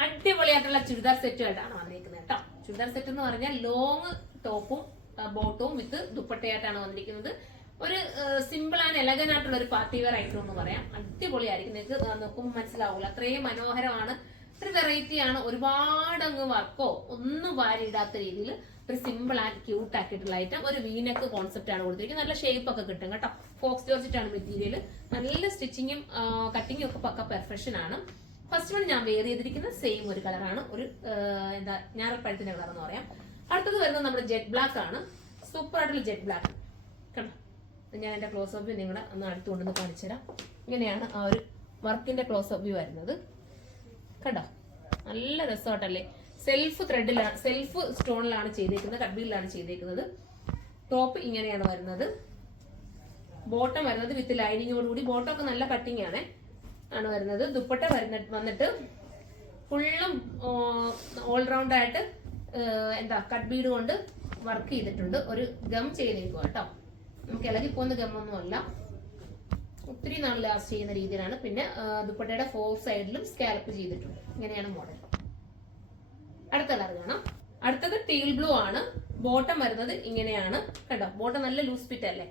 അടിപൊളിയായിട്ടുള്ള ചുരിദാർ സെറ്റുമായിട്ടാണ് വന്നിരിക്കുന്നത് കേട്ടോ. ചുരിദാർ സെറ്റ് എന്ന് പറഞ്ഞാൽ ലോങ് ടോപ്പും ബോട്ടവും വിത്ത് ദുപ്പട്ടയായിട്ടാണ് വന്നിരിക്കുന്നത്. ഒരു സിമ്പിൾ ആൻഡ് എലഗൻ ആയിട്ടുള്ള ഒരു പാർട്ടി വെയർ ഐറ്റം എന്ന് പറയാം. അടിപൊളിയായിരിക്കും, നിങ്ങൾക്ക് നോക്കുമ്പോൾ മനസ്സിലാവൂല, അത്രയും മനോഹരമാണ്, ഒരു വെറൈറ്റി ആണ്. ഒരുപാട് അങ്ങ് വർക്കോ ഒന്നും വാരിയിടാത്ത രീതിയിൽ ഒരു സിമ്പിൾ ആൻഡ് ക്യൂട്ട് ആക്കിയിട്ടുള്ള ഐറ്റം. ഒരു വീനക്ക് കോൺസെപ്റ്റ് ആണ് കൊടുത്തിരിക്കുന്നത്. നല്ല ഷേപ്പ് ഒക്കെ കിട്ടും കേട്ടോ. ഫോക്സ് ജോർജറ്റാണ് മെറ്റീരിയൽ. നല്ല സ്റ്റിച്ചിങ്ങും കട്ടിങ്ങും ഒക്കെ പക്ക പെർഫെക്ഷൻ ആണ്. ഫസ്റ്റ് വൺ ഞാൻ വെയർ ചെയ്തിരിക്കുന്നത് സെയിം ഒരു കളറാണ്, ഒരു എന്താ ഞാറപ്പഴത്തിന്റെ കളർ എന്ന് പറയാം. അടുത്തത് വരുന്നത് നമ്മുടെ ജെറ്റ് ബ്ലാക്ക് ആണ്. സൂപ്പർ ആയിട്ടുള്ള ജെറ്റ് ബ്ലാക്ക് കണ്ടോ. ഞാൻ എന്റെ ക്ലോസ് അപ്പ് നിങ്ങളെ ഒന്ന് അടുത്തുകൊണ്ടൊന്ന് കാണിച്ചു തരാം. ഇങ്ങനെയാണ് ആ ഒരു വർക്കിന്റെ ക്ലോസ് അപ്പ് വ്യൂ വരുന്നത് കണ്ടോ. നല്ല രസമായിട്ടല്ലേ. സെൽഫ് ത്രെഡിലാണ്, സെൽഫ് സ്റ്റോണിലാണ് ചെയ്തേക്കുന്നത്, കട്ബീഡിലാണ് ചെയ്തേക്കുന്നത്. ടോപ്പ് ഇങ്ങനെയാണ് വരുന്നത്. ബോട്ടം വരുന്നത് വിത്ത് ലൈനിങ്ങോടുകൂടി, ബോട്ടം ഒക്കെ നല്ല കട്ടിങ് ആണ് വരുന്നത്. ദുപ്പട്ട വന്നിട്ട് ഫുള്ളും ഓൾറൗണ്ട് ആയിട്ട് എന്താ കട്ട് ബീഡ് കൊണ്ട് വർക്ക് ചെയ്തിട്ടുണ്ട്. ഒരു ഗം ചെയ്തേക്കുക കേട്ടോ. നമുക്ക് ഇളകി പോകുന്ന ഗമ്മൊന്നും അല്ല, ഒത്തിരി നാൾ ലാസ്റ്റ് ചെയ്യുന്ന രീതിയിലാണ്. പിന്നെ ദുപ്പട്ടയുടെ 4 സൈഡിലും സ്കാലപ്പ് ചെയ്തിട്ടുണ്ട്. ഇങ്ങനെയാണ് മോഡൽ. അടുത്ത കളർ കാണാം. അടുത്തത് ടീൽ ബ്ലൂ ആണ്. ബോട്ടം വരുന്നത് ഇങ്ങനെയാണ് കണ്ടോ. ബോട്ടം നല്ല ലൂസ് ഫിറ്റ് അല്ലേ,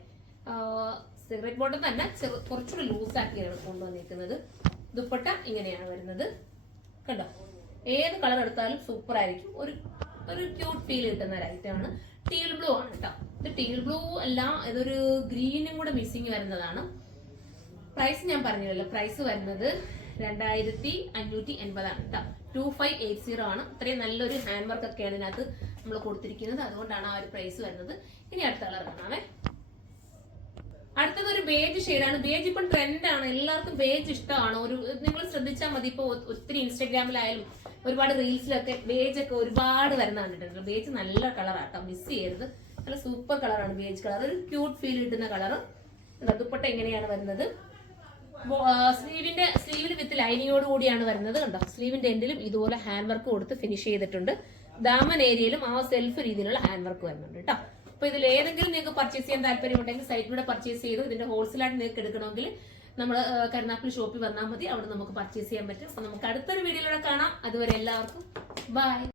സിഗരറ്റ് ബോട്ടം തന്നെ കുറച്ചുകൂടി ലൂസ് ആക്കിയാണ് കൊണ്ടുവന്നിരിക്കുന്നത്. ദുപ്പട്ട ഇങ്ങനെയാണ് വരുന്നത് കണ്ടോ. ഏത് കളർ എടുത്താലും സൂപ്പർ ആയിരിക്കും, ഒരു ക്യൂട്ട് ഫീൽ കിട്ടുന്ന ഒരു ഐറ്റം ആണ്. ടീൽ ബ്ലൂ ആണ് കേട്ടോ. ഇത് ടീൽ ബ്ലൂ അല്ല, ഇതൊരു ഗ്രീനും കൂടെ മിസ്സിങ് വരുന്നതാണ്. പ്രൈസ് ഞാൻ പറഞ്ഞല്ലോ, പ്രൈസ് വരുന്നത് 2580 ആണ് കേട്ടോ. 2580 ആണ്. ഇത്രയും നല്ലൊരു ഹാൻഡ് വർക്ക് ഒക്കെയാണ് ഇതിനകത്ത് നമ്മൾ കൊടുത്തിരിക്കുന്നത്, അതുകൊണ്ടാണ് ആ ഒരു പ്രൈസ് വരുന്നത്. ഇനി അടുത്ത കളർ കാണാമേ. അടുത്തത് ഒരു ബേജ് ഷെയ്ഡാണ്. ബേജ് ഇപ്പം ട്രെൻഡാണ്, എല്ലാവർക്കും ബേജ് ഇഷ്ടമാണ്. നിങ്ങൾ ശ്രദ്ധിച്ചാൽ മതി, ഇപ്പൊ ഒത്തിരി ഇൻസ്റ്റാഗ്രാമിലായാലും ഒരുപാട് റീൽസിലൊക്കെ ബേജ് ഒക്കെ ഒരുപാട് വരുന്ന കണ്ടിട്ടുണ്ട്. ബേജ് നല്ല കളറാട്ടോ, മിസ് ചെയ്യരുത്. നല്ല സൂപ്പർ കളറാണ് ബേജ് കളർ, ഒരു ക്യൂട്ട് ഫീൽ കിട്ടുന്ന കളർ. ദുപ്പട്ട എങ്ങനെയാണ് വരുന്നത്, സ്ലീവിൽ വിത്ത് ലൈനിങ്ങോട് കൂടിയാണ് വരുന്നത് കണ്ടോ. സ്ലീവിന്റെ എൻഡിലും ഇതുപോലെ ഹാൻഡ് വർക്ക് കൊടുത്ത് ഫിനിഷ് ചെയ്തിട്ടുണ്ട്. ദാമൻ ഏരിയയിലും ആ സെൽഫ് രീതിയിലുള്ള ഹാൻഡ് വർക്ക് വരുന്നുണ്ട് കേട്ടോ. അപ്പൊ ഇതിൽ ഏതെങ്കിലും നിങ്ങൾക്ക് പർച്ചേസ് ചെയ്യാൻ താല്പര്യമുണ്ടെങ്കിൽ സൈറ്റിലൂടെ പർച്ചേസ് ചെയ്തു. ഇതിന്റെ ഹോൾസെയിലായിട്ട് നിങ്ങൾക്ക് എടുക്കണമെങ്കിൽ നമ്മൾ കരുനാഗപ്പള്ളി ഷോപ്പിൽ വന്നാൽ മതി, അവിടെ നമുക്ക് പർച്ചേസ് ചെയ്യാൻ പറ്റും. അപ്പൊ നമുക്ക് അടുത്തൊരു വീഡിയോയിലൂടെ കാണാം. അതുവരെ എല്ലാവർക്കും ബൈ.